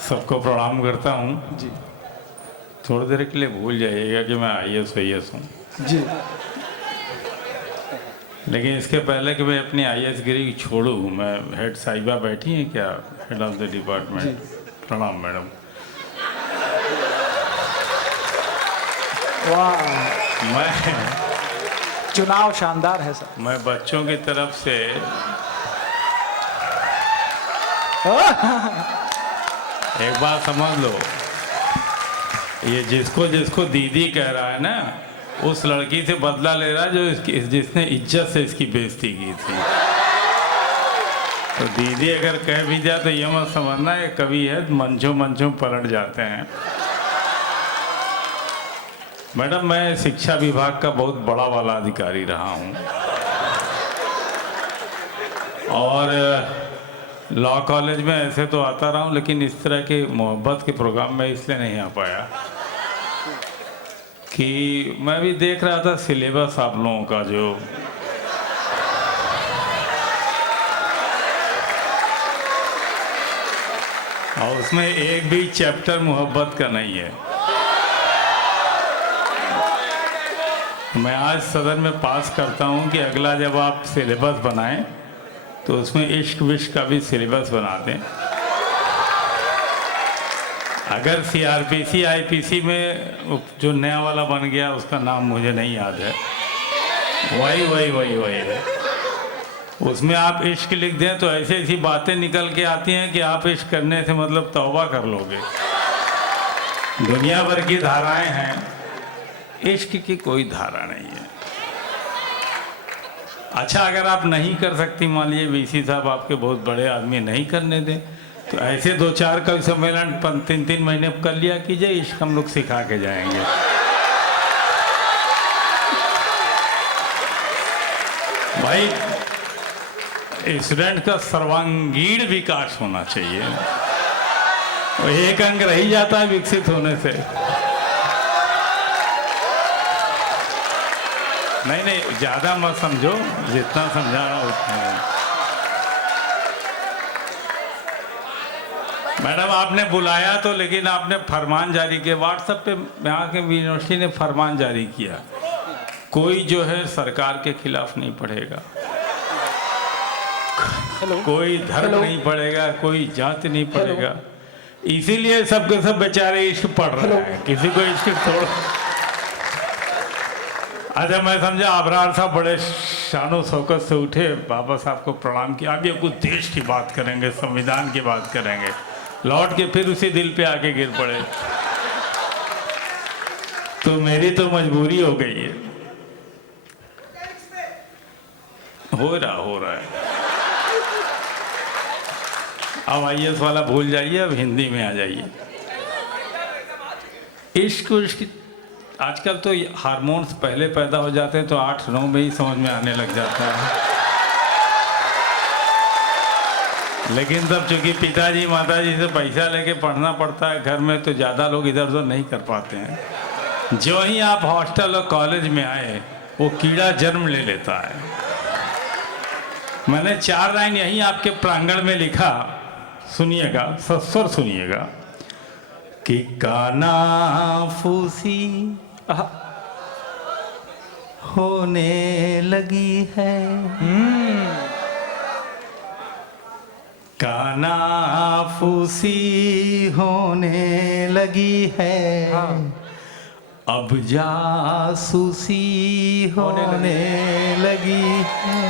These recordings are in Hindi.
सबको प्रणाम करता हूँ जी थोड़ी देर के लिए भूल जाइएगा कि मैं IAS हूँ, जी। लेकिन इसके पहले कि मैं अपनी IAS गिरी छोड़ूँ, मैं हेड साहिबा बैठी हैं क्या, हेड ऑफ द जी। डिपार्टमेंट। प्रणाम मैडम। वाह, मैं चुनाव शानदार है सर। मैं बच्चों की तरफ से एक बात समझ लो, ये जिसको जिसको दीदी कह रहा है ना, उस लड़की से बदला ले रहा है जो जिसने इज्जत से इसकी बेइज्जती की थी। तो दीदी अगर कह भी जाए तो ये मत समझना ये कवि है, मंचों मंचों पलट जाते हैं। मैडम, मैं शिक्षा विभाग का बहुत बड़ा वाला अधिकारी रहा हूँ और लॉ कॉलेज में ऐसे तो आता रहा हूँ, लेकिन इस तरह के मोहब्बत के प्रोग्राम में इसलिए नहीं आ पाया कि मैं भी देख रहा था सिलेबस आप लोगों का जो और उसमें एक भी चैप्टर मोहब्बत का नहीं है। मैं आज सदन में पास करता हूं कि अगला जब आप सिलेबस बनाएं तो उसमें इश्क विश्क का भी सिलेबस बना दें। अगर CRPC IPC में जो नया वाला बन गया उसका नाम मुझे नहीं याद है, वही है, उसमें आप इश्क लिख दें तो ऐसी ऐसी बातें निकल के आती हैं कि आप इश्क करने से मतलब तौबा कर लोगे। दुनिया भर की धाराएं हैं, इश्क की कोई धारा नहीं है। अच्छा, अगर आप नहीं कर सकती, मान लीजिए VC साहब आपके बहुत बड़े आदमी नहीं करने दें, तो ऐसे 2-4 कवि सम्मेलन 3-3 महीने कर लिया कीजिए, इश्क हम लोग सिखा के जाएंगे। भाई, स्टूडेंट का सर्वांगीण विकास होना चाहिए, और एक अंग रह जाता है विकसित होने से। नहीं, ज्यादा मत समझो, जितना समझा रहा उतना। मैडम, आपने बुलाया तो, लेकिन आपने फरमान जारी किया व्हाट्सएप पे, यहाँ के यूनिवर्सिटी ने फरमान जारी किया, कोई जो है सरकार के खिलाफ नहीं पढ़ेगा, कोई धर्म नहीं पढ़ेगा, कोई जाति नहीं पढ़ेगा। इसीलिए सबके सब बेचारे इश्क पढ़ रहे हैं, किसी को इश्क थोड़ा। अच्छा, मैं समझा अबरार साहब बड़े शानो शौकत से उठे, बाबा साहब को प्रणाम किया, अब ये कुछ देश की बात करेंगे, संविधान की बात करेंगे, लौट के फिर उसी दिल पे आके गिर पड़े। तो मेरी तो मजबूरी हो गई है, हो रहा है। अब IAS वाला भूल जाइए, अब हिंदी में आ जाइए। इश्क आजकल तो हार्मोन्स पहले पैदा हो जाते हैं तो 8-9 में ही समझ में आने लग जाता है, लेकिन तब चूंकि पिताजी माताजी से पैसा लेके पढ़ना पड़ता है घर में, तो ज़्यादा लोग इधर उधर नहीं कर पाते हैं। जो ही आप हॉस्टल और कॉलेज में आए वो कीड़ा जन्म ले लेता है। मैंने 4 लाइन यहीं आपके प्रांगण में लिखा, सुनिएगा, सस्वर सुनिएगा कि काना फूसी होने लगी है, काना फूसी होने लगी है, अब जासूसी होने लगी है,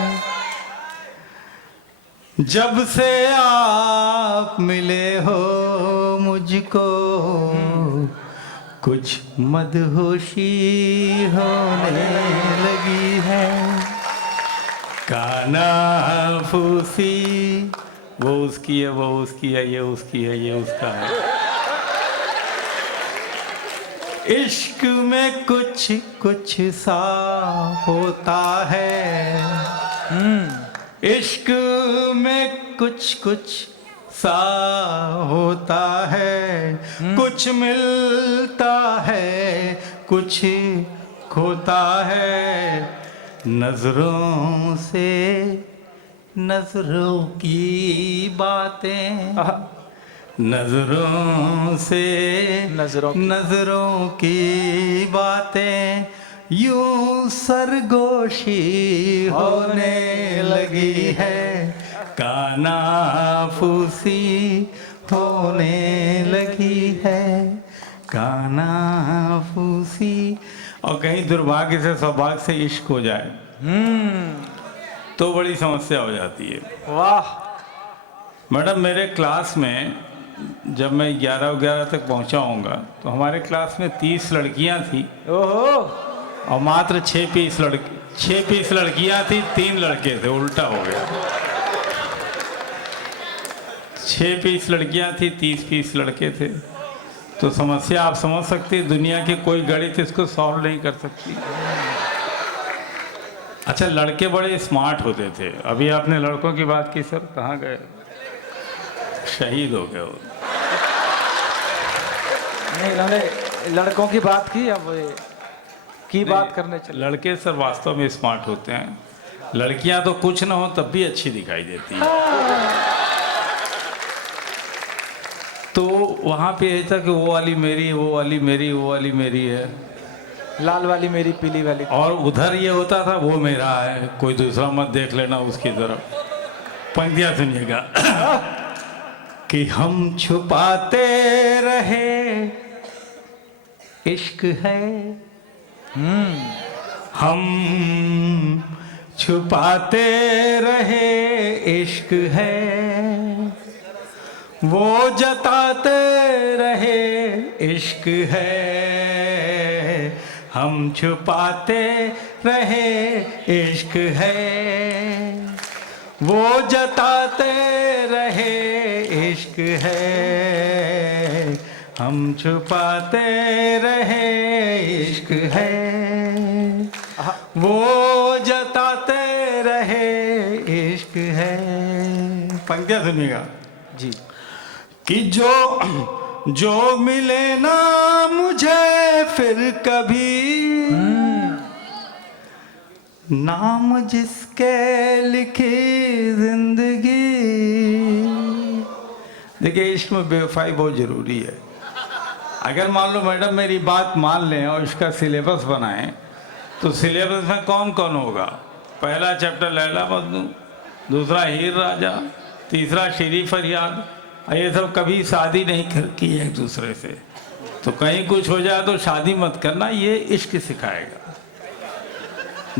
जब से आप मिले हो मुझको कुछ मदहोशी होने लगी है, काना फूसी। वो उसकी है, वो उसकी है, ये उसकी है, ये उसका है। इश्क में कुछ कुछ सा होता है, इश्क में कुछ कुछ सा होता है, कुछ मिलता है, कुछ खोता है, नजरों से नजरों की बातें नजरों से नजरों की बातें यूं सरगोशी होने लगी है, कानाफूसी होने लगी है, कानाफूसी। और कहीं दुर्भाग्य से सौभाग्य से इश्क हो जाए तो बड़ी समस्या हो जाती है। वाह। मैडम, मेरे क्लास में जब मैं 11 तक पहुंचा होऊंगा तो हमारे क्लास में 30 लड़कियां थी ओहो। और मात्र 6 पीस लड़कियां थी, 3 लड़के थे, उल्टा हो गया। 6 पीस लड़कियां थी, 30 पीस लड़के थे। तो समस्या आप समझ सकती, दुनिया की कोई गणित इसको सॉल्व नहीं कर सकती। अच्छा, लड़के बड़े स्मार्ट होते थे। अभी आपने लड़कों की बात की, सर कहाँ गए? शहीद हो गए वो। नहीं, इन्होंने लड़कों की बात की, अब की बात करने चले। लड़के सर वास्तव में स्मार्ट होते हैं, लड़कियां तो कुछ ना हो तब भी अच्छी दिखाई देती है। तो वहां पे ये था कि वो वाली मेरी, वो वाली मेरी, वो वाली मेरी है, लाल वाली मेरी, पीली वाली। और उधर ये होता था वो मेरा है, कोई दूसरा मत देख लेना उसकी तरफ। पंक्तियां सुनिएगा कि हम छुपाते रहे इश्क है, हम छुपाते रहे इश्क है, वो जताते रहे इश्क है, हम छुपाते रहे इश्क है, वो जताते रहे इश्क है, हम छुपाते रहे इश्क है, वो जताते रहे इश्क है। पंक्तियां सुनिएगा जी। कि जो मिले ना मुझे फिर कभी, नाम जिसके लिखी जिंदगी। देखिए, इश्क में बेवफाई बहुत जरूरी है। अगर मान लो मैडम मेरी बात मान लें और इसका सिलेबस बनाएं तो सिलेबस में कौन कौन होगा? पहला चैप्टर लैला मजनू, दूसरा हीर राजा, तीसरा शेरी फरियाद। ये सब कभी शादी नहीं की एक दूसरे से, तो कहीं कुछ हो जाए तो शादी मत करना, ये इश्क सिखाएगा।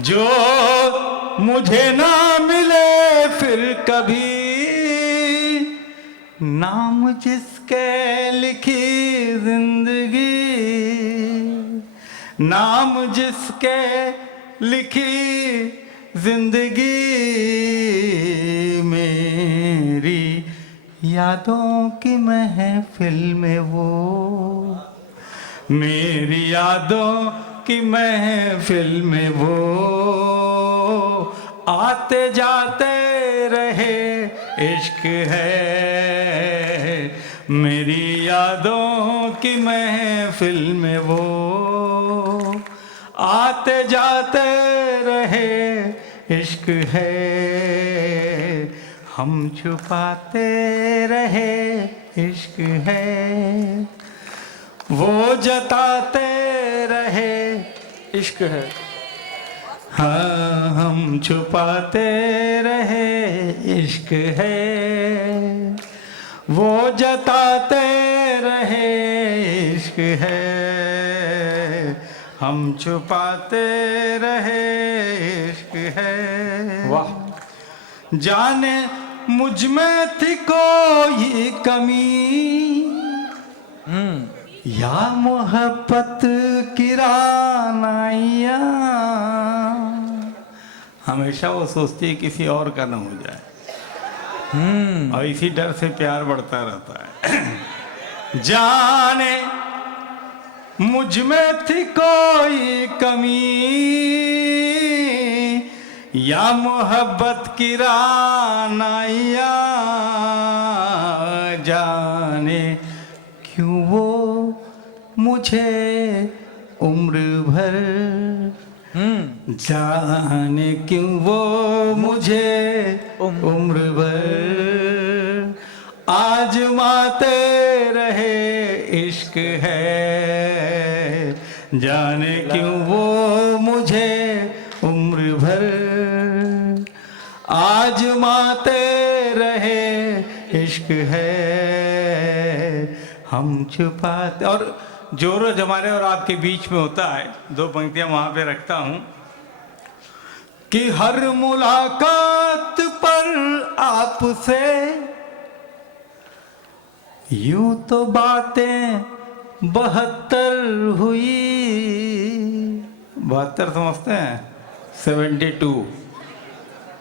जो मुझे ना मिले फिर कभी, नाम जिसके लिखी जिंदगी, नाम जिसके लिखी जिंदगी, मेरी यादों की महफिल में वो, मेरी यादों की महफिल में वो, आते जाते रहे इश्क है, मेरी यादों की महफिल में वो, आते जाते रहे इश्क है, हम छुपाते रहे इश्क है, वो जताते रहे इश्क है। हाँ, हम छुपाते रहे इश्क है, वो जताते रहे इश्क है, हम छुपाते रहे इश्क है। वाह। जाने मुझ में थी कोई कमी, या मोहब्बत की रानाइया। हमेशा वो सोचती है किसी और का ना हो जाए, और इसी डर से प्यार बढ़ता रहता है। जाने मुझ में थी कोई कमी, या मोहब्बत की रानाइया। जाने क्यों वो मुझे उम्र भर, जाने क्यों वो मुझे उम्र भर, आज आजमाते रहे इश्क है, जाने क्यों वो मुझे उम्र भर आजमाते रहे इश्क है, हम छुपाते। और जोरो जमाने और आपके बीच में होता है, दो पंक्तियां वहां पे रखता हूं कि हर मुलाकात पर आपसे यूं तो बातें 72 हुई। 72 समझते हैं? 72।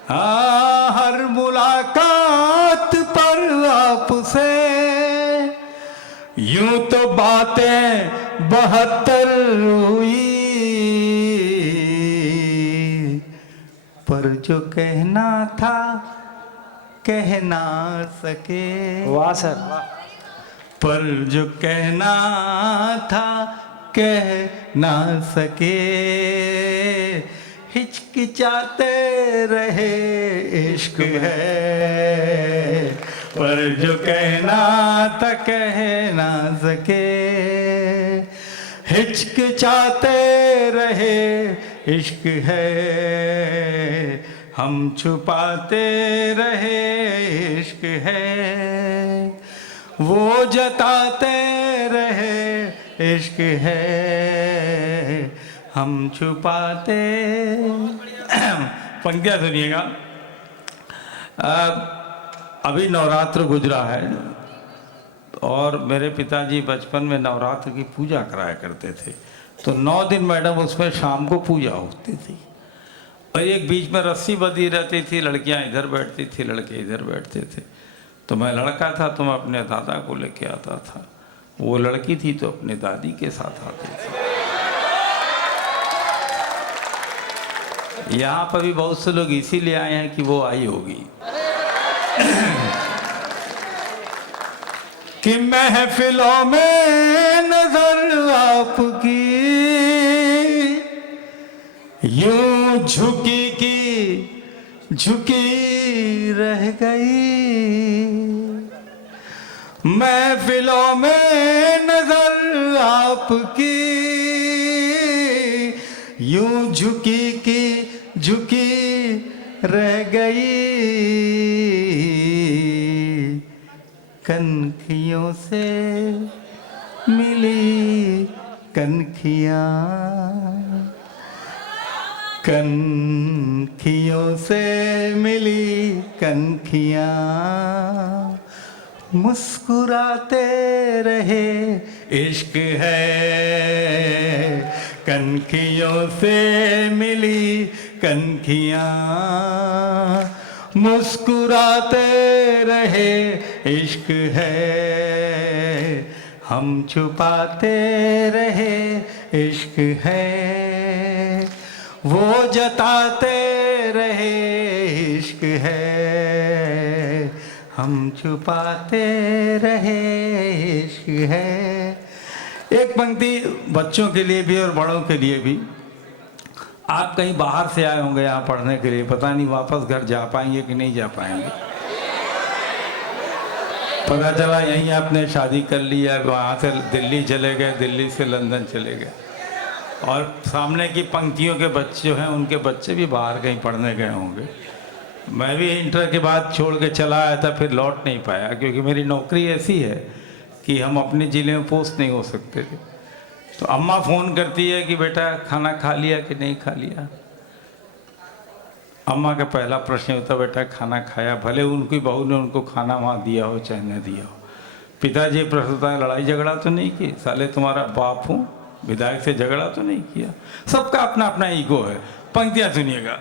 हाँ, हर मुलाकात पर आपसे यूं तो बातें 72 हुई, पर जो कहना था कह ना सके। वाह सर, पर जो कहना था कह ना सके, हिचकिचाते रहे इश्क है, पर जो कहना था कह ना सके, हिचकिचाते रहे इश्क है, हम छुपाते रहे इश्क है, वो जताते रहे इश्क है, हम छुपाते। पंक्तियाँ सुनिएगा। अभी नवरात्र गुजरा है और मेरे पिताजी बचपन में नवरात्र की पूजा कराया करते थे, तो 9 दिन मैडम उसमें शाम को पूजा होती थी और एक बीच में रस्सी बंधी रहती थी, लड़कियां इधर बैठती थी, लड़के इधर बैठते थे। तो मैं लड़का था तो मैं अपने दादा को लेके आता था, वो लड़की थी तो अपने दादी के साथ आती थी। यहाँ पर भी बहुत से लोग इसीलिए आए हैं कि वो आई होगी कि महफिलों में नजर आपकी यूं झुकी की झुकी रह गई, महफिलों में नजर आपकी यूं झुकी की झुकी रह गई, कनखियों से मिली कनखियाँ, कनखियों से मिली कनखियाँ, मुस्कुराते रहे इश्क है, कनखियों से मिली कनखियाँ, मुस्कुराते रहे इश्क है, हम छुपाते रहे इश्क है, वो जताते रहे इश्क है, हम छुपाते रहे इश्क है। एक पंक्ति बच्चों के लिए भी और बड़ों के लिए भी। आप कहीं बाहर से आए होंगे यहाँ पढ़ने के लिए, पता नहीं वापस घर जा पाएंगे कि नहीं जा पाएंगे। पता चला यहीं आपने शादी कर ली है, वहाँ से दिल्ली चले गए, दिल्ली से लंदन चले गए, और सामने की पंक्तियों के बच्चे हैं, उनके बच्चे भी बाहर कहीं पढ़ने गए होंगे। मैं भी इंटर के बाद छोड़ के चला आया था, फिर लौट नहीं पाया क्योंकि मेरी नौकरी ऐसी है कि हम अपने ज़िले में पोस्ट नहीं हो सकते थे। तो अम्मा फ़ोन करती है कि बेटा खाना खा लिया कि नहीं खा लिया। अम्मा का पहला प्रश्न होता है बेटा खाना खाया, भले उनकी बहू ने उनको खाना वहाँ दिया हो चाहे न दिया हो। पिताजी प्रश्न होता है लड़ाई झगड़ा तो नहीं की, साले तुम्हारा बाप हूँ, विधायक से झगड़ा तो नहीं किया। सबका अपना अपना ईगो है। पंक्तियाँ सुनिएगा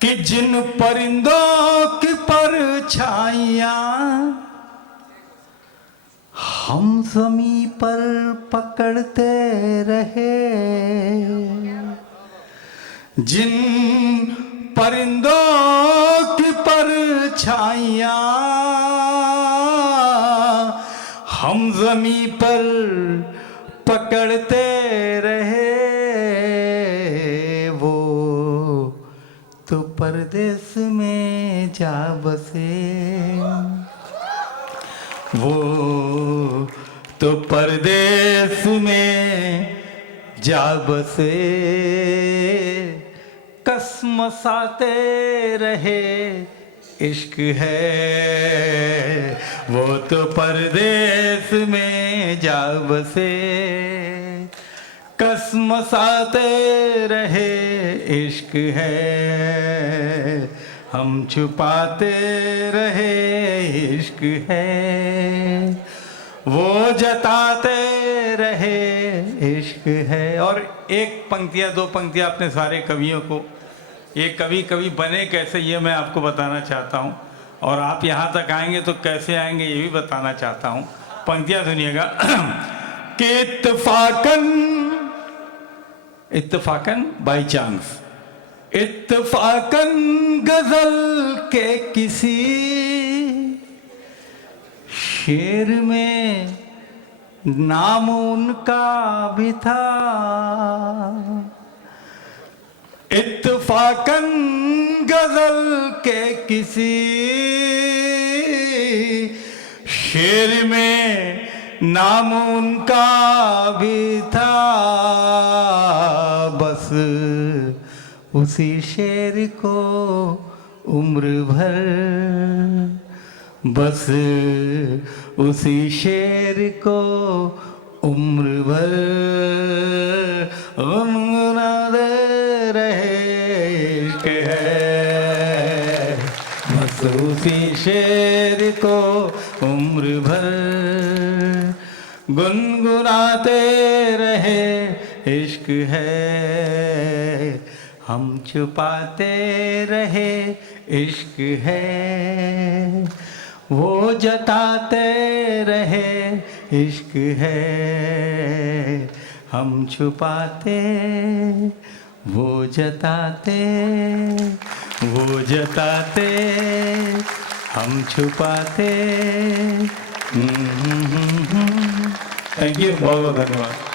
कि जिन परिंदों की परछाइयाँ हम ज़मीं पर पकड़ते रहे, जिन परिंदों की परछाइयाँ हम ज़मीं पर पकड़ते रहे, वो तो परदेस में जा बसे। वो तो परदेस में जा बसे, कसमसाते रहे इश्क है। वो तो परदेस में जा बसे, कसमसाते रहे इश्क है। हम छुपाते रहे इश्क है, वो जताते रहे इश्क है। और एक पंक्तियाँ दो पंक्तियाँ अपने सारे कवियों को, ये कवि कवि बने कैसे ये मैं आपको बताना चाहता हूँ, और आप यहाँ तक आएंगे तो कैसे आएंगे ये भी बताना चाहता हूँ। पंक्तियाँ सुनिएगा कि इत्तफाकन बाई चांस, इत्तफाकन गजल के किसी शेर में नाम उनका भी था। इत्तफाकन गजल के किसी शेर में नाम उनका भी था। बस उसी शेर को उम्र भर, बस उसी शेर को उम्र भर गुनगुनाते रहे इश्क है। बस उसी शेर को उम्र भर गुनगुनाते रहे इश्क है। हम छुपाते रहे इश्क है, वो जताते रहे इश्क है। हम छुपाते, वो जताते, वो जताते, हम छुपाते। थैंक यू, बहुत बहुत धन्यवाद।